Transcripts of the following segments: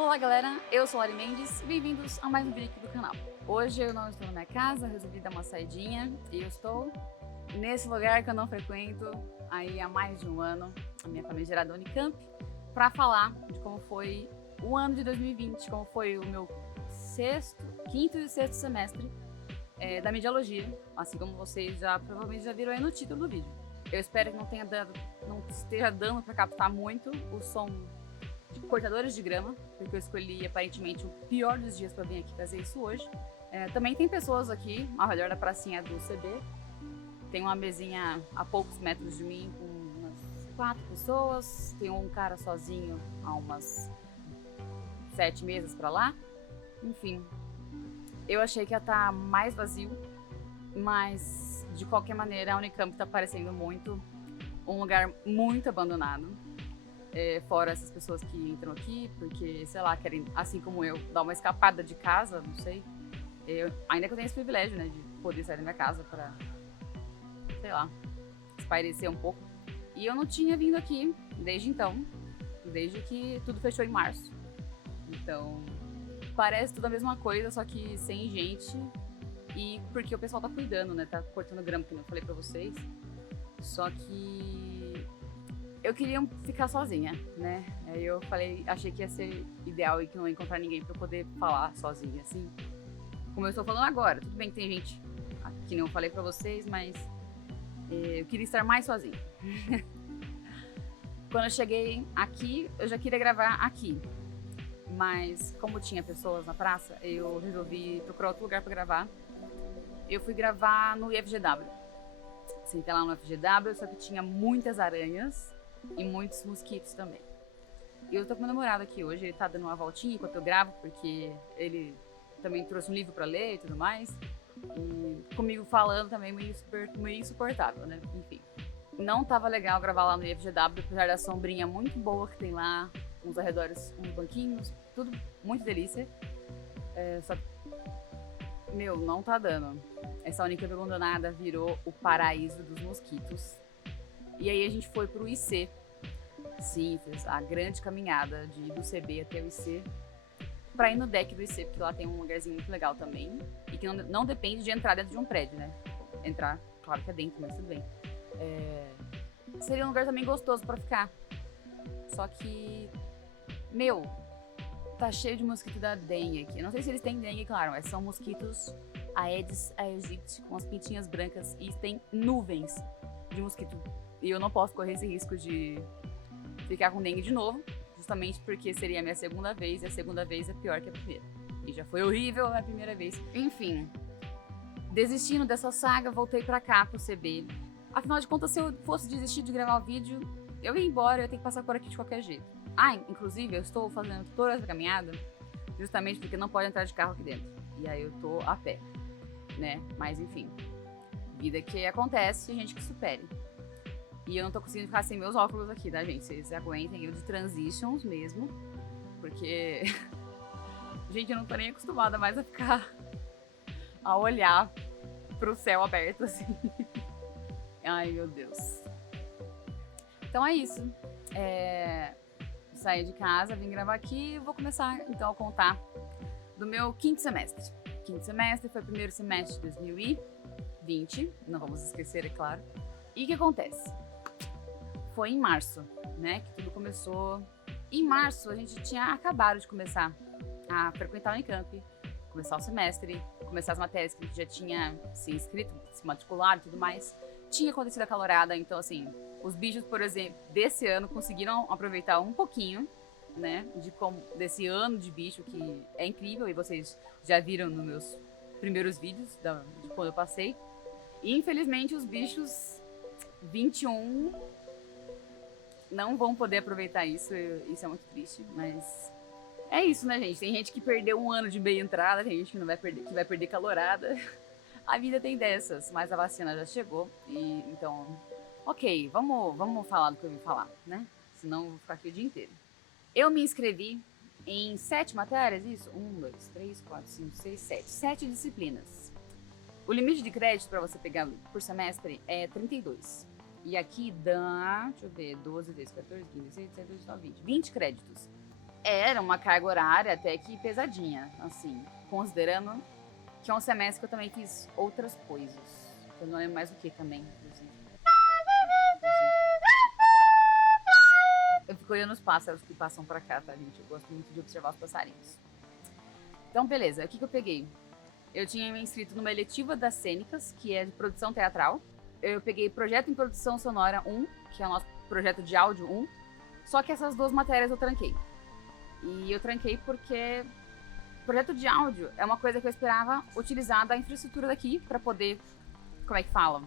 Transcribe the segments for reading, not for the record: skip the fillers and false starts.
Olá galera, eu sou a Lari Mendes, bem-vindos a mais um vídeo aqui do canal. Hoje eu não estou na minha casa, resolvi dar uma saidinha e eu estou nesse lugar que eu não frequento aí há mais de um ano, a minha famigerada Unicamp, para falar de como foi o ano de 2020, como foi o meu quinto e sexto semestre da Mediologia, assim como vocês provavelmente já viram aí no título do vídeo. Eu espero que não esteja dando para captar muito o som de cortadores de grama, porque eu escolhi aparentemente o pior dos dias para vir aqui fazer isso hoje. Também tem pessoas aqui ao redor da pracinha do CB. Tem uma mesinha a poucos metros de mim com umas 4 pessoas. Tem um cara sozinho a umas 7 mesas para lá. Enfim, eu achei que ia estar mais vazio, mas de qualquer maneira a Unicamp está parecendo muito um lugar muito abandonado. Fora essas pessoas que entram aqui porque, sei lá, querem, assim como eu, dar uma escapada de casa, não sei. Ainda que eu tenha esse privilégio, né, de poder sair da minha casa para, sei lá, espairecer um pouco. E eu não tinha vindo aqui desde então, desde que tudo fechou em março. Então, parece tudo a mesma coisa, só que sem gente. E porque o pessoal tá cuidando, né, tá cortando grama, como eu falei pra vocês. Só que eu queria ficar sozinha, né? Aí eu achei que ia ser ideal e que não ia encontrar ninguém pra eu poder falar sozinha, assim. Como eu estou falando agora, tudo bem que tem gente que não falei pra vocês, mas eu queria estar mais sozinha. Quando eu cheguei aqui, eu já queria gravar aqui. Mas como tinha pessoas na praça, eu resolvi procurar outro lugar pra gravar. Eu fui gravar no IFGW. Sentei lá no IFGW, só que tinha muitas aranhas e muitos mosquitos também. E eu tô com meu namorado aqui hoje, ele tá dando uma voltinha enquanto eu gravo, porque ele também trouxe um livro pra ler e tudo mais. E comigo falando também meio insuportável, né? Enfim. Não tava legal gravar lá no IFGW, apesar da sombrinha muito boa que tem lá, uns arredores, uns banquinhos, tudo muito delícia. Só que, não tá dando. Essa Unicamp abandonada virou o paraíso dos mosquitos. E aí a gente foi pro IC. Sim, fez a grande caminhada de ir do CB até o IC pra ir no deck do IC, porque lá tem um lugarzinho muito legal também. E que não depende de entrar dentro de um prédio, né? Entrar, claro que é dentro, mas tudo bem. Seria um lugar também gostoso pra ficar. Só que, tá cheio de mosquito da dengue aqui. Eu não sei se eles têm dengue, claro, mas são mosquitos Aedes aegypti com as pintinhas brancas e tem nuvens de mosquito. E eu não posso correr esse risco de ficar com dengue de novo, justamente porque seria a minha segunda vez, e a segunda vez é pior que a primeira. E já foi horrível a primeira vez. Enfim, desistindo dessa saga, voltei pra cá, pro CB. Afinal de contas, se eu fosse desistir de gravar o vídeo, eu ia embora, eu ia ter que passar por aqui de qualquer jeito. Inclusive, eu estou fazendo toda essa caminhada justamente porque não pode entrar de carro aqui dentro. E aí eu tô a pé, né? Mas enfim, vida que acontece, gente que supere. E eu não tô conseguindo ficar sem meus óculos aqui, tá, gente? Vocês aguentem, eu de transitions mesmo, porque gente, eu não tô nem acostumada mais a olhar pro céu aberto, assim. Ai, meu Deus. Então é isso. Saí de casa, vim gravar aqui e vou começar, então, a contar do meu quinto semestre. Quinto semestre foi o primeiro semestre de 2020, não vamos esquecer, é claro. E o que acontece? Foi em março, né, que tudo começou. Em março, a gente tinha acabado de começar a frequentar o Unicamp, começar o semestre, começar as matérias que a gente já tinha se inscrito, se matriculado e tudo mais. Tinha acontecido a calorada, então, assim, os bichos, por exemplo, desse ano conseguiram aproveitar um pouquinho, né, desse ano de bicho que é incrível e vocês já viram nos meus primeiros vídeos de quando eu passei. E, infelizmente, os bichos 21 não vão poder aproveitar isso é muito triste, mas é isso, né, gente? Tem gente que perdeu um ano de meia entrada, tem gente que vai perder calorada. A vida tem dessas, mas a vacina já chegou e então, ok, vamos falar do que eu vim falar, né? Senão eu vou ficar aqui o dia inteiro. Eu me inscrevi em 7 matérias, isso? 1, 2, 3, 4, 5, 6, 7. 7 disciplinas. O limite de crédito para você pegar por semestre é 32. E aqui dá, deixa eu ver, 12 vezes 14, 15, 16, 17, 18, 19, 20. 20 créditos. Era uma carga horária até que pesadinha, assim, considerando que é um semestre que eu também fiz outras coisas. Eu não lembro mais o que também, inclusive. Eu fico olhando os pássaros que passam pra cá, tá, gente? Eu gosto muito de observar os passarinhos. Então, beleza, o que eu peguei? Eu tinha me inscrito numa eletiva das cênicas, que é de produção teatral. Eu peguei Projeto em Produção Sonora 1, que é o nosso projeto de áudio 1. Só que essas duas matérias eu tranquei. E eu tranquei porque projeto de áudio é uma coisa que eu esperava utilizar da infraestrutura daqui para poder, como é que fala?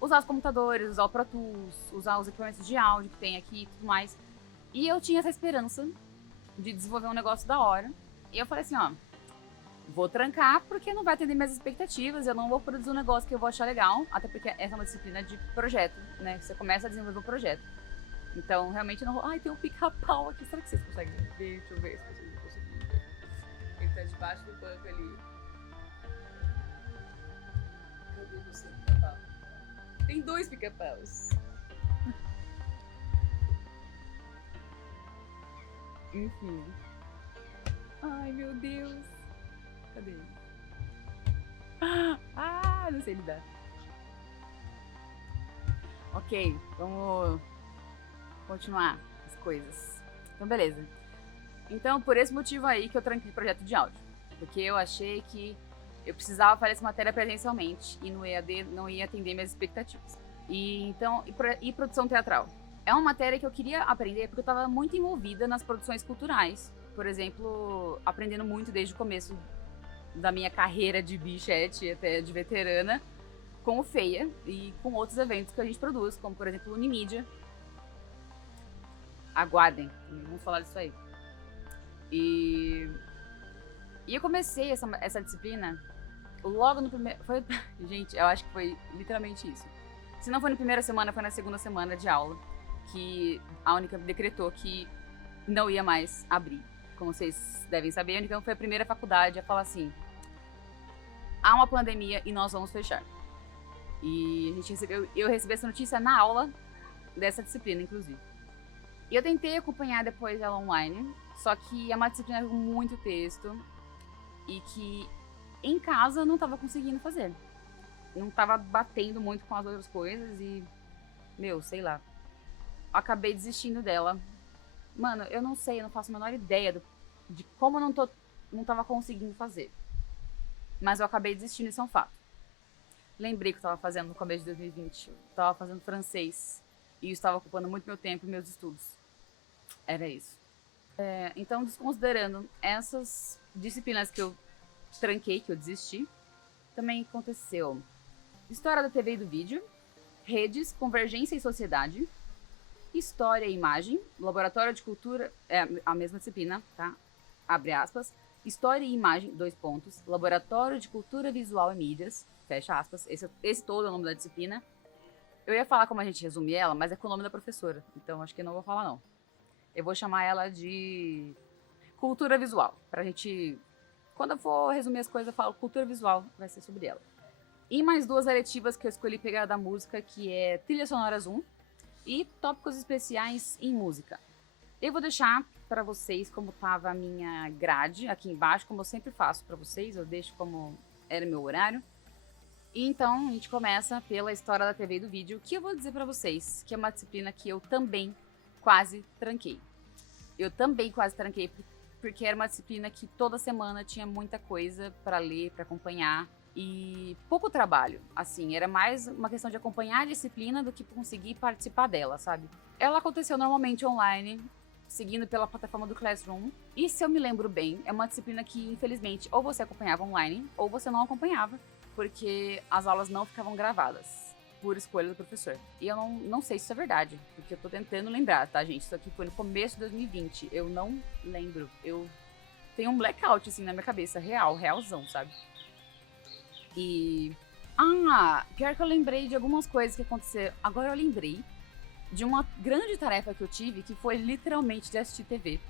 Usar os computadores, usar o Pro Tools, usar os equipamentos de áudio que tem aqui e tudo mais. E eu tinha essa esperança de desenvolver um negócio da hora. E eu falei assim, ó, vou trancar porque não vai atender minhas expectativas, eu não vou produzir um negócio que eu vou achar legal, até porque essa é uma disciplina de projeto, né? Você começa a desenvolver um projeto. Então, realmente, eu não vou... Ai, tem um pica-pau aqui. Será que vocês conseguem ver? Deixa eu ver se vocês conseguem ver. Ele tá debaixo do banco ali. Cadê você, pica-pau? Tem 2 pica-paus. Enfim. Ai, meu Deus. Cadê ele? Ah, não sei lidar. Ok, vamos continuar as coisas. Então, beleza. Então, por esse motivo aí que eu tranquei o projeto de áudio. Porque eu achei que eu precisava fazer essa matéria presencialmente e no EAD não ia atender minhas expectativas. E produção teatral. É uma matéria que eu queria aprender porque eu estava muito envolvida nas produções culturais. Por exemplo, aprendendo muito desde o começo da minha carreira de bichete até de veterana, com o FEIA e com outros eventos que a gente produz, como por exemplo o Unimídia. Aguardem, vamos falar disso aí. E eu comecei essa disciplina logo no primeiro... Gente, eu acho que foi literalmente isso. Se não foi na primeira semana, foi na segunda semana de aula, que a Unicamp decretou que não ia mais abrir. Como vocês devem saber, a Unicamp foi a primeira faculdade a falar assim, há uma pandemia e nós vamos fechar. E eu recebi essa notícia na aula dessa disciplina, inclusive. E eu tentei acompanhar depois ela online, só que é uma disciplina com muito texto e que em casa eu não estava conseguindo fazer. Não estava batendo muito com as outras coisas e, sei lá. Acabei desistindo dela. Mano, eu não sei, eu não faço a menor ideia de como eu não tava conseguindo fazer. Mas eu acabei desistindo, isso é um fato. Lembrei que eu tava fazendo no começo de 2020. Eu tava fazendo francês e isso estava ocupando muito meu tempo e meus estudos. Era isso. Então, desconsiderando essas disciplinas que eu tranquei, que eu desisti, também aconteceu História da TV e do Vídeo, Redes, Convergência e Sociedade, História e Imagem, Laboratório de Cultura, é a mesma disciplina, tá? Abre aspas. História e Imagem, 2 pontos. Laboratório de Cultura Visual e Mídias, fecha aspas. Esse todo é o nome da disciplina. Eu ia falar como a gente resume ela, mas é com o nome da professora, então acho que não vou falar não. Eu vou chamar ela de Cultura Visual, pra gente... Quando eu for resumir as coisas, eu falo Cultura Visual, vai ser sobre ela. E mais 2 eletivas que eu escolhi pegar da música, que é Trilhas Sonoras 1 e Tópicos Especiais em Música. Eu vou deixar para vocês como tava a minha grade aqui embaixo, como eu sempre faço para vocês, eu deixo como era meu horário. E então a gente começa pela História da TV e do Vídeo, que eu vou dizer para vocês que é uma disciplina que eu também quase tranquei. Eu também quase tranquei porque era uma disciplina que toda semana tinha muita coisa para ler, para acompanhar e pouco trabalho. Assim, era mais uma questão de acompanhar a disciplina do que conseguir participar dela, sabe? Ela aconteceu normalmente online, seguindo pela plataforma do Classroom. E se eu me lembro bem, é uma disciplina que, infelizmente, ou você acompanhava online, ou você não acompanhava, porque as aulas não ficavam gravadas, por escolha do professor. E eu não sei se isso é verdade, porque eu tô tentando lembrar, tá, gente? Isso aqui foi no começo de 2020, eu não lembro. Eu tenho um blackout, assim, na minha cabeça, realzão, sabe? E... pior que eu lembrei de algumas coisas que aconteceram. Agora eu lembrei de uma grande tarefa que eu tive, que foi literalmente de assistir TV,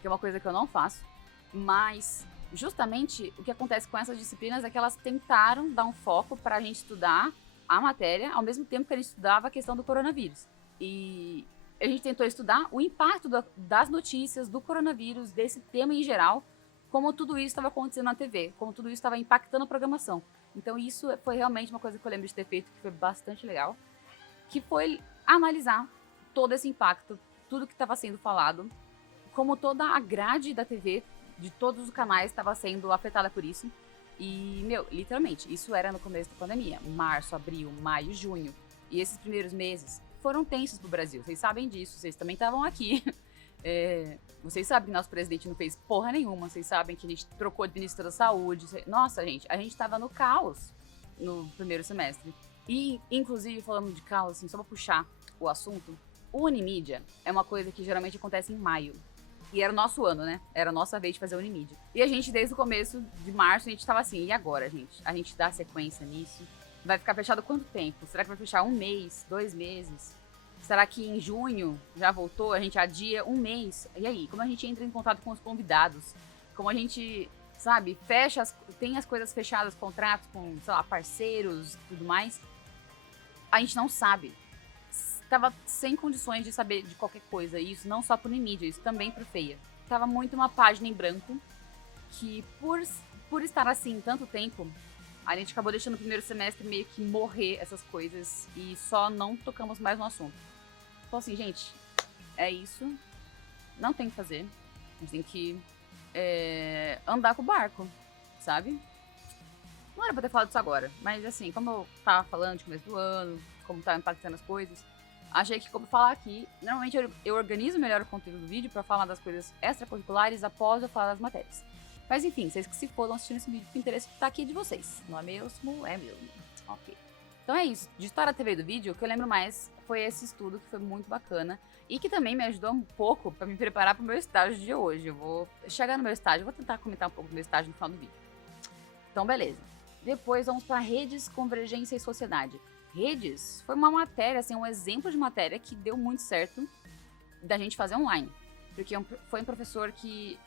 que é uma coisa que eu não faço, mas justamente o que acontece com essas disciplinas é que elas tentaram dar um foco para a gente estudar a matéria ao mesmo tempo que a gente estudava a questão do coronavírus. E a gente tentou estudar o impacto das notícias, do coronavírus, desse tema em geral, como tudo isso estava acontecendo na TV, como tudo isso estava impactando a programação. Então isso foi realmente uma coisa que eu lembro de ter feito, que foi bastante legal, que foi analisar todo esse impacto, tudo que estava sendo falado, como toda a grade da TV, de todos os canais, estava sendo afetada por isso. E, literalmente, isso era no começo da pandemia. Março, abril, maio, junho. E esses primeiros meses foram tensos pro Brasil. Vocês sabem disso, vocês também estavam aqui. Vocês sabem que nosso presidente não fez porra nenhuma. Vocês sabem que a gente trocou de ministro da saúde. Nossa, gente, a gente tava no caos no primeiro semestre. E, inclusive, falando de caos, assim, só pra puxar o assunto, o Unimídia é uma coisa que geralmente acontece em maio. E era o nosso ano, né? Era a nossa vez de fazer o Unimídia. E a gente, desde o começo de março, a gente tava assim, e agora, gente? A gente dá sequência nisso? Vai ficar fechado quanto tempo? Será que vai fechar 1 mês, 2 meses? Será que em junho já voltou? A gente adia 1 mês? E aí, como a gente entra em contato com os convidados? Como a gente, sabe, tem as coisas fechadas, contratos com, sei lá, parceiros e tudo mais? A gente não sabe. Tava sem condições de saber de qualquer coisa. E isso não só pro Unimídia, isso também pro FEIA. Tava muito uma página em branco que, por estar assim tanto tempo, a gente acabou deixando o primeiro semestre meio que morrer essas coisas e só não tocamos mais no assunto. Então assim, gente, é isso. Não tem o que fazer. A gente tem que andar com o barco, sabe? Não era pra ter falado isso agora, mas assim, como eu tava falando de começo do ano, como tava impactando as coisas, achei que, como falar aqui, normalmente eu organizo melhor o conteúdo do vídeo pra falar das coisas extracurriculares após eu falar das matérias. Mas enfim, vocês que se foram assistindo esse vídeo, o interesse tá aqui de vocês. Não é mesmo? É mesmo. Ok. Então é isso. De história da TV do vídeo, o que eu lembro mais foi esse estudo, que foi muito bacana. E que também me ajudou um pouco pra me preparar pro meu estágio de hoje. Eu vou chegar no meu estágio, vou tentar comentar um pouco do meu estágio no final do vídeo. Então, beleza. Depois vamos pra redes, convergência e sociedade. Redes foi uma matéria, assim, um exemplo de matéria que deu muito certo da gente fazer online. Porque foi um professor que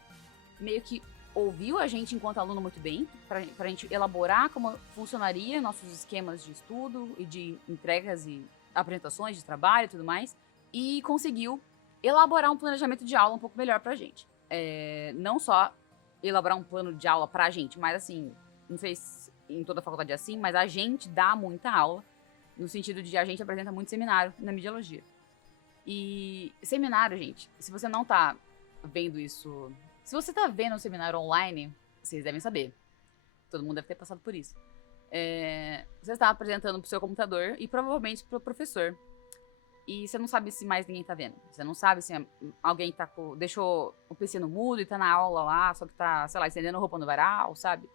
meio que ouviu a gente enquanto aluno muito bem, pra gente elaborar como funcionaria nossos esquemas de estudo e de entregas e apresentações de trabalho e tudo mais, e conseguiu elaborar um planejamento de aula um pouco melhor pra gente. Não só elaborar um plano de aula pra gente, mas assim, não sei se em toda a faculdade é assim, mas a gente dá muita aula, no sentido de a gente apresenta muito seminário na mediologia. E seminário, gente, se você não tá vendo isso... Se você tá vendo um seminário online, vocês devem saber. Todo mundo deve ter passado por isso. Você está apresentando pro seu computador e provavelmente pro professor. E você não sabe se mais ninguém tá vendo. Você não sabe se alguém deixou o PC no mudo e tá na aula lá, só que tá, sei lá, estendendo roupa no varal, sabe?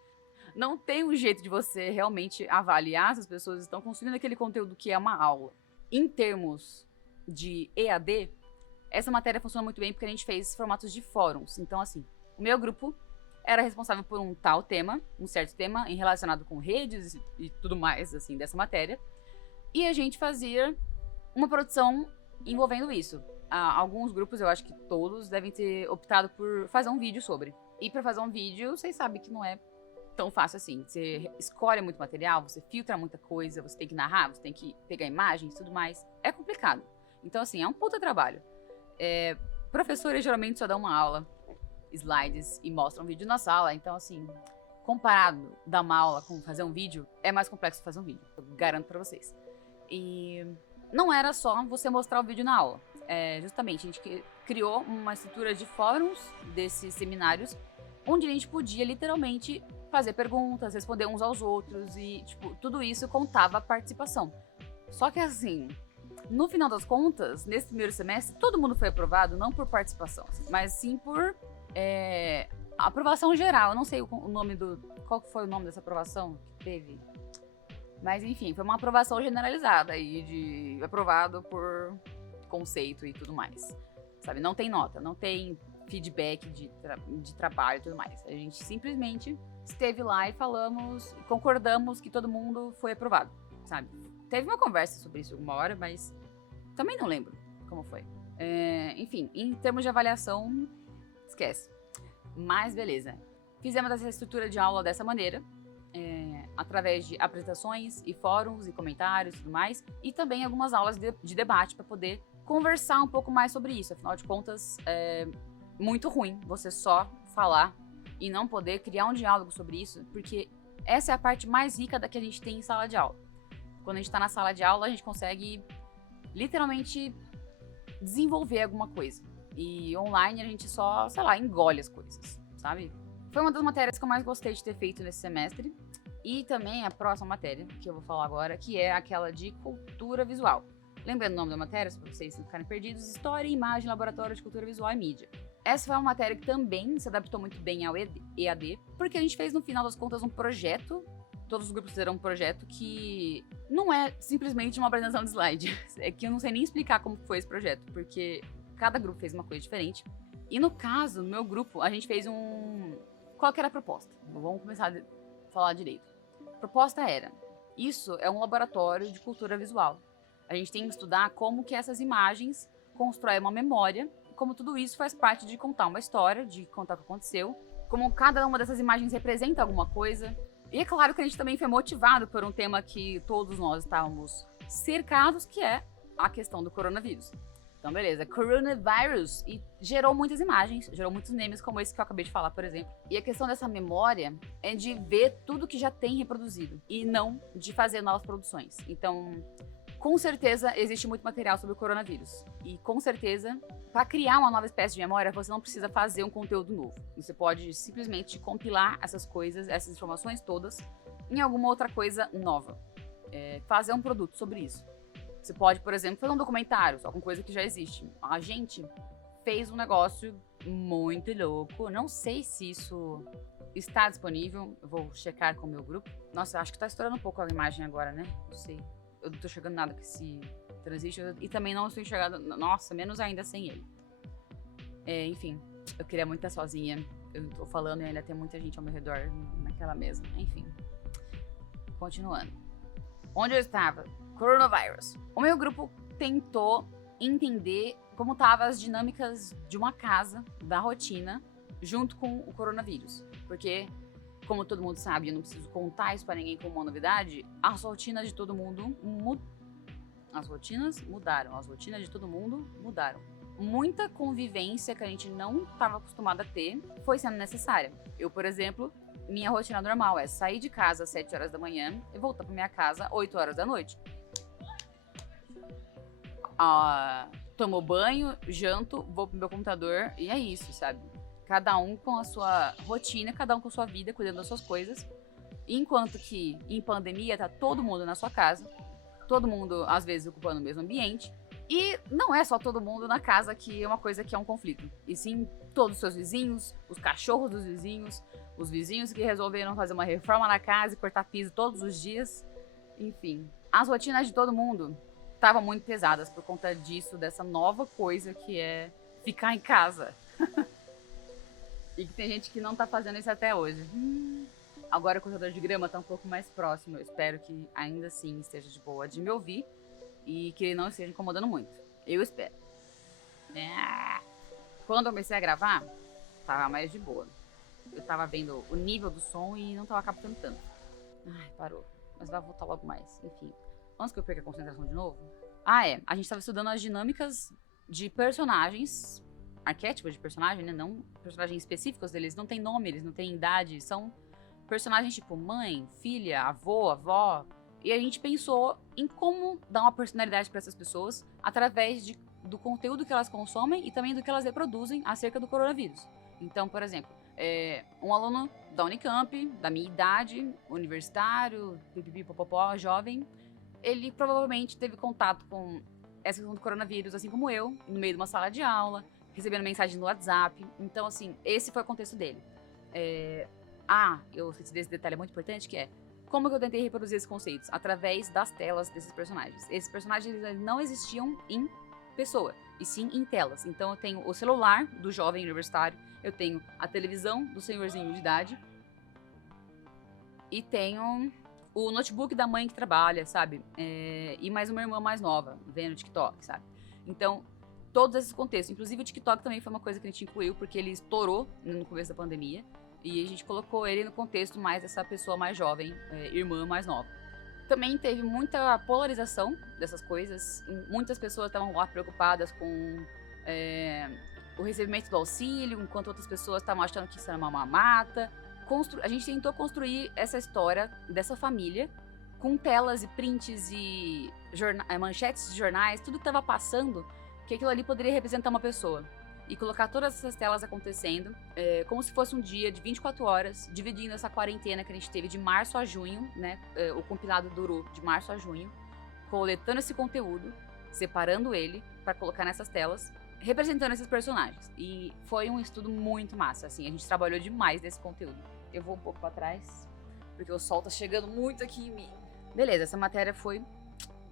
Não tem um jeito de você realmente avaliar se as pessoas estão consumindo aquele conteúdo que é uma aula. Em termos de EAD, essa matéria funciona muito bem porque a gente fez formatos de fóruns. Então, assim, o meu grupo era responsável por um tal tema, um certo tema relacionado com redes e tudo mais, assim, dessa matéria. E a gente fazia uma produção envolvendo isso. Alguns grupos, eu acho que todos, devem ter optado por fazer um vídeo sobre. E para fazer um vídeo, vocês sabem que não é tão fácil assim. Você escolhe muito material, você filtra muita coisa, você tem que narrar, você tem que pegar imagens e tudo mais. É complicado. Então, assim, é um puta trabalho. Professores geralmente só dão uma aula, slides e mostram um vídeo na sala. Então, assim, comparado dar uma aula com fazer um vídeo, é mais complexo fazer um vídeo. Eu garanto pra vocês. E não era só você mostrar o vídeo na aula. Justamente, a gente criou uma estrutura de fóruns desses seminários, onde a gente podia literalmente fazer perguntas, responder uns aos outros e, tipo, tudo isso contava a participação. Só que assim, no final das contas, nesse primeiro semestre, todo mundo foi aprovado, não por participação, mas sim por aprovação geral. Eu não sei o nome qual foi o nome dessa aprovação que teve. Mas enfim, foi uma aprovação generalizada aí, de aprovado por conceito e tudo mais. Sabe, não tem nota, não tem feedback de trabalho e tudo mais. A gente simplesmente esteve lá e concordamos que todo mundo foi aprovado, sabe? Teve uma conversa sobre isso alguma hora, mas também não lembro como foi. Enfim, em termos de avaliação, esquece. Mas beleza. Fizemos essa estrutura de aula dessa maneira, através de apresentações e fóruns e comentários e tudo mais, e também algumas aulas de debate para poder conversar um pouco mais sobre isso. Afinal de contas, é muito ruim você só falar e não poder criar um diálogo sobre isso, porque essa é a parte mais rica da que a gente tem em sala de aula. Quando a gente tá na sala de aula, a gente consegue literalmente desenvolver alguma coisa. E online a gente só, sei lá, engole as coisas, sabe? Foi uma das matérias que eu mais gostei de ter feito nesse semestre. E também a próxima matéria, que eu vou falar agora, que é aquela de cultura visual. Lembrando o nome da matéria, para vocês não ficarem perdidos: História, Imagem, Laboratório de Cultura Visual e Mídia. Essa foi uma matéria que também se adaptou muito bem ao EAD, porque a gente fez, no final das contas, um projeto. Todos os grupos fizeram um projeto que não é simplesmente uma apresentação de slide. É que eu não sei nem explicar como foi esse projeto, porque cada grupo fez uma coisa diferente. E no caso, no meu grupo, a gente fez Qual que era a proposta? Vamos começar a falar direito. A proposta era: isso é um laboratório de cultura visual. A gente tem que estudar como que essas imagens constroem uma memória, como tudo isso faz parte de contar uma história, de contar o que aconteceu, como cada uma dessas imagens representa alguma coisa. E é claro que a gente também foi motivado por um tema que todos nós estávamos cercados, que é a questão do coronavírus. Então, beleza, coronavirus, e gerou muitas imagens, gerou muitos memes como esse que eu acabei de falar, por exemplo. E a questão dessa memória é de ver tudo que já tem reproduzido e não de fazer novas produções. Então, com certeza, existe muito material sobre o coronavírus. E com certeza, para criar uma nova espécie de memória, você não precisa fazer um conteúdo novo. Você pode simplesmente compilar essas coisas, essas informações todas, em alguma outra coisa nova. Fazer um produto sobre isso. Você pode, por exemplo, fazer um documentário só com coisa que já existe. A gente fez um negócio muito louco. Não sei se isso está disponível. Eu vou checar com o meu grupo. Nossa, acho que tá estourando um pouco a imagem agora, né? Não sei. Eu não tô chegando nada com esse transistor. E também não estou enxergando. Nossa, menos ainda sem ele. Enfim, eu queria muito estar sozinha. Eu tô falando e ainda tem muita gente ao meu redor naquela mesa. Enfim. Continuando. Onde eu estava? Coronavírus. O meu grupo tentou entender como estavam as dinâmicas de uma casa, da rotina, junto com o coronavírus. Porque, como todo mundo sabe, eu não preciso contar isso para ninguém como uma novidade, as rotinas de todo mundo As rotinas mudaram. As rotinas de todo mundo mudaram. Muita convivência que a gente não estava acostumado a ter foi sendo necessária. Eu, por exemplo, minha rotina normal é sair de casa às 7 horas da manhã e voltar para minha casa às 8 horas da noite. Tomo banho, janto, vou pro meu computador e é isso, sabe? Cada um com a sua rotina, cada um com a sua vida, cuidando das suas coisas. Enquanto que em pandemia tá todo mundo na sua casa, todo mundo às vezes ocupando o mesmo ambiente. E não é só todo mundo na casa que é uma coisa que é um conflito. E sim todos os seus vizinhos, os cachorros dos vizinhos, os vizinhos que resolveram fazer uma reforma na casa e cortar piso todos os dias. Enfim, as rotinas de todo mundo estavam muito pesadas por conta disso, dessa nova coisa que é ficar em casa. E que tem gente que não tá fazendo isso até hoje. Agora o cortador de grama tá um pouco mais próximo. Eu espero que ainda assim esteja de boa de me ouvir e que ele não esteja incomodando muito. Eu espero. Quando eu comecei a gravar, tava mais de boa. Eu tava vendo o nível do som e não tava captando tanto. Ai, parou. Mas vai voltar logo mais. Enfim. Antes que eu perca a concentração de novo. A gente estava estudando as dinâmicas de personagens, arquétipos de personagem, né? Não personagens específicos deles, não tem nome, eles não têm idade, são personagens tipo mãe, filha, avô, avó. E a gente pensou em como dar uma personalidade para essas pessoas através do conteúdo que elas consomem e também do que elas reproduzem acerca do coronavírus. Então, por exemplo, um aluno da Unicamp, da minha idade, universitário, pipipipopopó, jovem, ele provavelmente teve contato com essa questão do coronavírus, assim como eu, no meio de uma sala de aula, recebendo mensagem no WhatsApp. Então, assim, esse foi o contexto dele. Eu esqueci desse detalhe muito importante, que é como que eu tentei reproduzir esses conceitos? Através das telas desses personagens. Esses personagens eles não existiam em pessoa, e sim em telas. Então eu tenho o celular do jovem universitário, eu tenho a televisão do senhorzinho de idade, e tenho o notebook da mãe que trabalha, sabe? E mais uma irmã mais nova, vendo TikTok, sabe? Então, todos esses contextos. Inclusive o TikTok também foi uma coisa que a gente incluiu, porque ele estourou no começo da pandemia. E a gente colocou ele no contexto mais dessa pessoa mais jovem, irmã mais nova. Também teve muita polarização dessas coisas. Muitas pessoas estavam lá preocupadas com o recebimento do auxílio, enquanto outras pessoas estavam achando que isso era uma mamata. A gente tentou construir essa história dessa família com telas e prints e manchetes de jornais, tudo que estava passando, que aquilo ali poderia representar uma pessoa. E colocar todas essas telas acontecendo, como se fosse um dia de 24 horas, dividindo essa quarentena que a gente teve de março a junho, né? O compilado durou de março a junho, coletando esse conteúdo, separando ele para colocar nessas telas, representando esses personagens. E foi um estudo muito massa, assim, a gente trabalhou demais nesse conteúdo. Eu vou um pouco para trás, porque o sol tá chegando muito aqui em mim. Beleza, essa matéria foi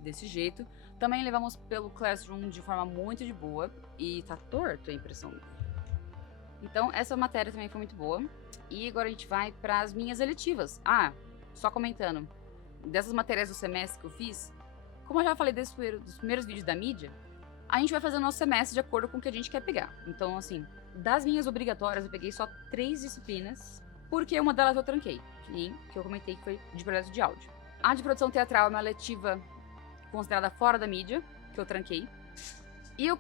desse jeito. Também levamos pelo Classroom de forma muito de boa. E tá torto a impressão. Então, essa matéria também foi muito boa. E agora a gente vai para as minhas eletivas. Só comentando. Dessas matérias do semestre que eu fiz, como eu já falei dos primeiros vídeos da mídia, a gente vai fazer o nosso semestre de acordo com o que a gente quer pegar. Então, assim, das minhas obrigatórias, eu peguei só 3 disciplinas, porque uma delas eu tranquei, que eu comentei que foi de projeto de áudio. A de produção teatral é uma letiva considerada fora da mídia, que eu tranquei. E eu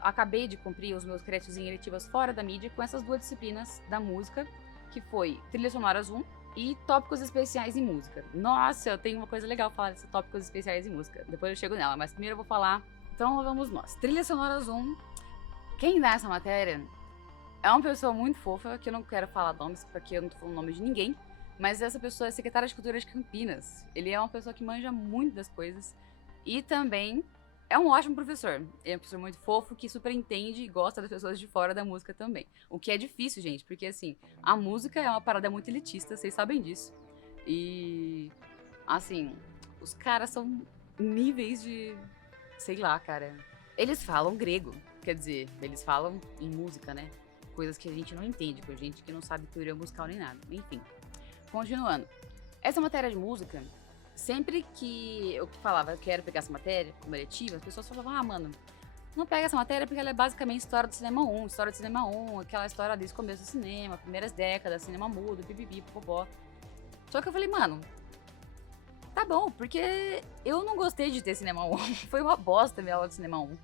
acabei de cumprir os meus créditos em eletivas fora da mídia com essas 2 disciplinas da música, que foi Trilhas Sonoras 1 e Tópicos Especiais em Música. Nossa, eu tenho uma coisa legal pra falar desses Tópicos Especiais em Música, depois eu chego nela, mas primeiro eu vou falar. Então vamos nós. Trilhas Sonoras 1, quem dá essa matéria é uma pessoa muito fofa, que eu não quero falar nomes, porque eu não tô falando o nome de ninguém, mas essa pessoa é secretária de Cultura de Campinas. Ele é uma pessoa que manja muito das coisas e também é um ótimo professor. Ele é um professor muito fofo, que super entende e gosta das pessoas de fora da música também. O que é difícil, gente, porque assim, a música é uma parada muito elitista, vocês sabem disso. E, assim, os caras são níveis de... sei lá, cara. Eles falam grego, quer dizer, eles falam em música, né? Coisas que a gente não entende, com gente que não sabe teoria musical nem nada. Enfim, continuando. Essa matéria de música, sempre que eu falava que eu quero pegar essa matéria como eletiva, as pessoas falavam, mano, não pega essa matéria porque ela é basicamente história do cinema 1, aquela história desde o começo do cinema, primeiras décadas, cinema mudo, pipipi, popopó. Só que eu falei, mano, tá bom, porque eu não gostei de ter cinema 1, foi uma bosta minha aula de cinema 1.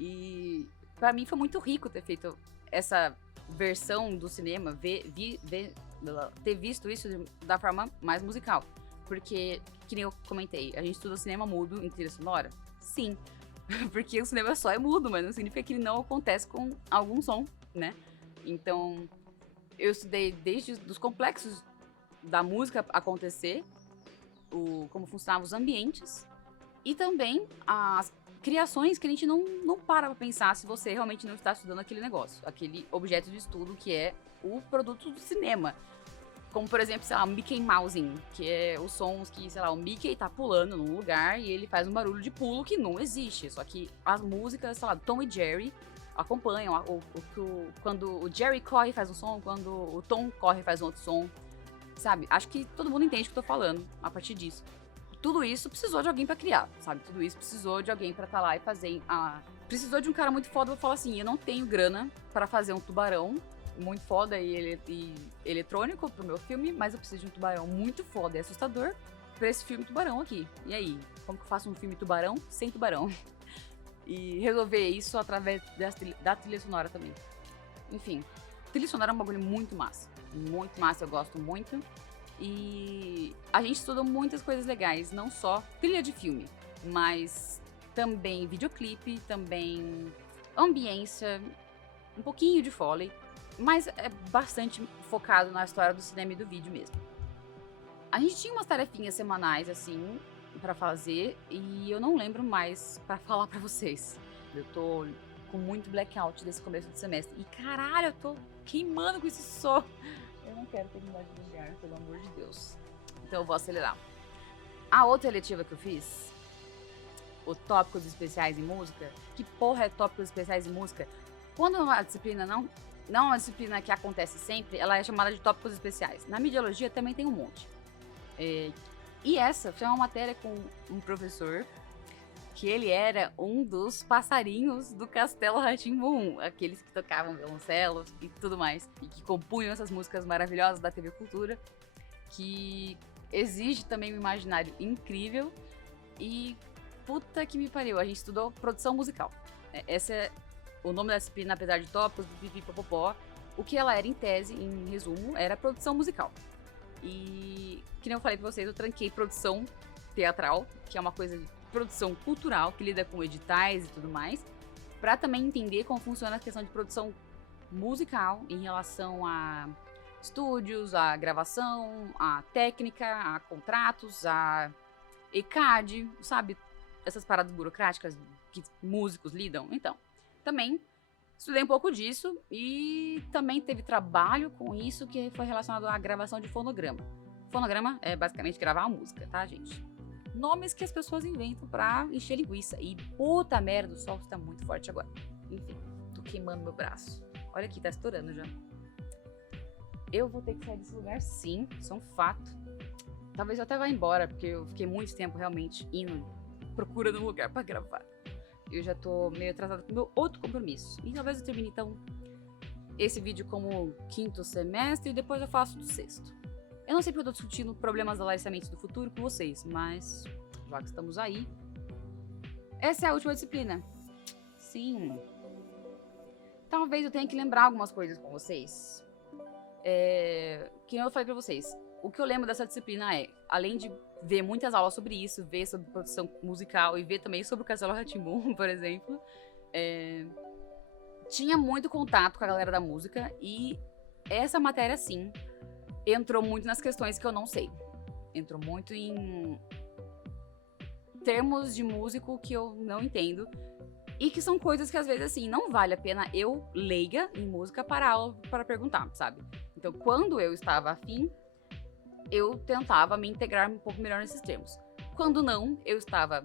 E pra mim foi muito rico ter feito essa versão do cinema, ter visto isso da forma mais musical. Porque, que nem eu comentei, a gente estuda cinema mudo em trilha sonora? Sim, porque o cinema só é mudo, mas não significa que ele não acontece com algum som, né? Então, eu estudei desde os complexos da música acontecer, como funcionavam os ambientes, e também as criações que a gente não para pra pensar se você realmente não está estudando aquele negócio, aquele objeto de estudo que é o produto do cinema. Como, por exemplo, sei lá, o Mickey Mousing, que é os sons que, sei lá, o Mickey tá pulando num lugar e ele faz um barulho de pulo que não existe. Só que as músicas, sei lá, Tom e Jerry acompanham quando o Jerry corre faz um som, quando o Tom corre faz um outro som, sabe? Acho que todo mundo entende o que eu tô falando a partir disso. Tudo isso precisou de alguém pra criar, sabe? Tudo isso precisou de alguém pra estar lá e fazer precisou de um cara muito foda pra falar assim, eu não tenho grana pra fazer um tubarão muito foda e eletrônico pro meu filme, mas eu preciso de um tubarão muito foda e assustador pra esse filme Tubarão aqui. E aí, como que eu faço um filme tubarão sem tubarão? E resolver isso através da trilha sonora também. Enfim, trilha sonora é um bagulho muito massa, eu gosto muito. E a gente estuda muitas coisas legais, não só trilha de filme, mas também videoclipe, também ambiência, um pouquinho de Foley, mas é bastante focado na história do cinema e do vídeo mesmo. A gente tinha umas tarefinhas semanais, assim, pra fazer, e eu não lembro mais pra falar pra vocês. Eu tô com muito blackout desse começo do semestre. E caralho, eu tô queimando com esse som. Eu não quero terminar de ligar, pelo amor de Deus. Então eu vou acelerar. A outra eletiva que eu fiz, o Tópicos Especiais em Música. Que porra é Tópicos Especiais em Música? Quando uma disciplina não é uma disciplina que acontece sempre, ela é chamada de Tópicos Especiais. Na mediologia também tem um monte. E essa foi uma matéria com um professor que ele era um dos passarinhos do Castelo Rá-Tim-Bum, aqueles que tocavam violoncelo e tudo mais, e que compunham essas músicas maravilhosas da TV Cultura, que exige também um imaginário incrível e puta que me pariu, a gente estudou produção musical. Esse é o nome da disciplina, apesar de tópicos, do pipipopopó. O que ela era em tese, em resumo, era produção musical. E, que nem eu falei pra vocês, eu tranquei produção teatral, que é uma coisa de produção cultural, que lida com editais e tudo mais, pra também entender como funciona a questão de produção musical em relação a estúdios, a gravação, a técnica, a contratos, a ECAD, sabe? Essas paradas burocráticas que músicos lidam. Então, também estudei um pouco disso e também teve trabalho com isso que foi relacionado à gravação de fonograma. Fonograma é basicamente gravar a música, tá, gente? Nomes que as pessoas inventam pra encher linguiça. E puta merda, o sol está muito forte agora. Enfim, tô queimando meu braço. Olha aqui, tá estourando já. Eu vou ter que sair desse lugar sim, isso é um fato. Talvez eu até vá embora, porque eu fiquei muito tempo realmente indo, procurando um lugar pra gravar. Eu já tô meio atrasada com o meu outro compromisso. E talvez eu termine, então, esse vídeo como 5º semestre e depois eu faço do 6º. Eu não sei porque eu tô discutindo problemas do aliciamento do futuro com vocês, mas já que estamos aí... Essa é a última disciplina. Sim. Talvez eu tenha que lembrar algumas coisas com vocês. Que eu falei pra vocês. O que eu lembro dessa disciplina é, além de ver muitas aulas sobre isso, ver sobre produção musical e ver também sobre o Castelo Rá-Tim-Bum, por exemplo, tinha muito contato com a galera da música e essa matéria, sim, entrou muito nas questões que eu não sei. Entrou muito em termos de músico que eu não entendo e que são coisas que às vezes, assim, não vale a pena eu, leiga em música, parar aula para perguntar, sabe? Então, quando eu estava afim, eu tentava me integrar um pouco melhor nesses termos. Quando não, eu estava...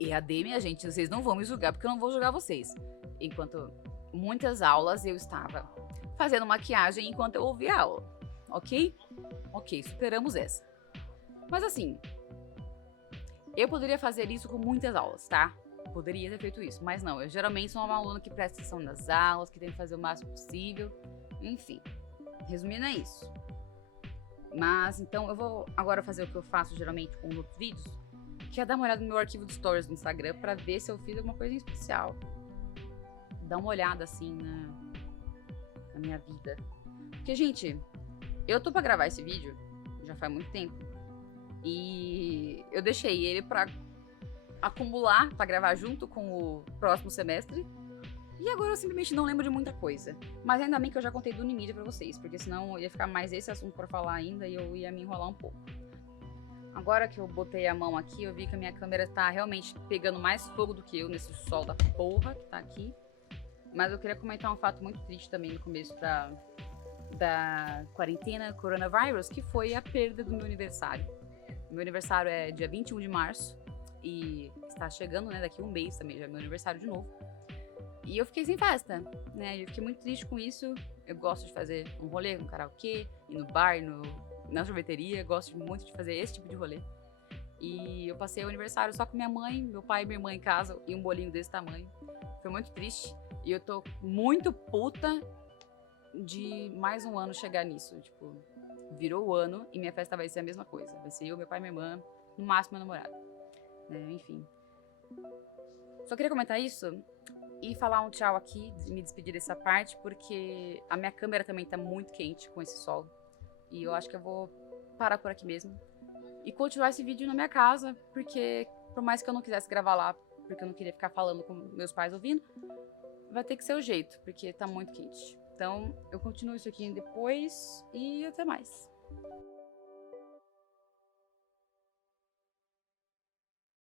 EAD, minha gente, vocês não vão me julgar, porque eu não vou julgar vocês. Enquanto muitas aulas eu estava fazendo maquiagem enquanto eu ouvia a aula, ok? Ok, superamos essa. Mas assim, eu poderia fazer isso com muitas aulas, tá? Poderia ter feito isso, mas não. Eu geralmente sou uma aluna que presta atenção nas aulas, que tenta fazer o máximo possível. Enfim, resumindo é isso. Mas, então, eu vou agora fazer o que eu faço geralmente com outros vídeos, que é dar uma olhada no meu arquivo de stories do Instagram pra ver se eu fiz alguma coisa em especial. Dar uma olhada, assim, na minha vida. Porque, gente, eu tô pra gravar esse vídeo já faz muito tempo. E eu deixei ele pra acumular, pra gravar junto com o próximo semestre. E agora eu simplesmente não lembro de muita coisa. Mas ainda bem que eu já contei do Unimídia pra vocês, porque senão ia ficar mais esse assunto pra falar ainda e eu ia me enrolar um pouco. Agora que eu botei a mão aqui, eu vi que a minha câmera tá realmente pegando mais fogo do que eu nesse sol da porra que tá aqui. Mas eu queria comentar um fato muito triste também no começo da quarentena coronavírus, que foi a perda do meu aniversário. Meu aniversário é dia 21 de março e está chegando, né, daqui um mês também, já é meu aniversário de novo. E eu fiquei sem festa, né? Eu fiquei muito triste com isso. Eu gosto de fazer um rolê, um karaokê, ir no bar, na sorveteria. Gosto muito de fazer esse tipo de rolê. E eu passei o aniversário só com minha mãe, meu pai e minha irmã em casa e um bolinho desse tamanho. Foi muito triste. E eu tô muito puta de mais um ano chegar nisso. Tipo, virou o ano e minha festa vai ser a mesma coisa. Vai ser eu, meu pai e minha irmã, no máximo meu namorado. Enfim. Só queria comentar isso e falar um tchau aqui, me despedir dessa parte, porque a minha câmera também tá muito quente com esse sol. E eu acho que eu vou parar por aqui mesmo. E continuar esse vídeo na minha casa, porque por mais que eu não quisesse gravar lá, porque eu não queria ficar falando com meus pais ouvindo, vai ter que ser o jeito, porque tá muito quente. Então, eu continuo isso aqui depois e até mais.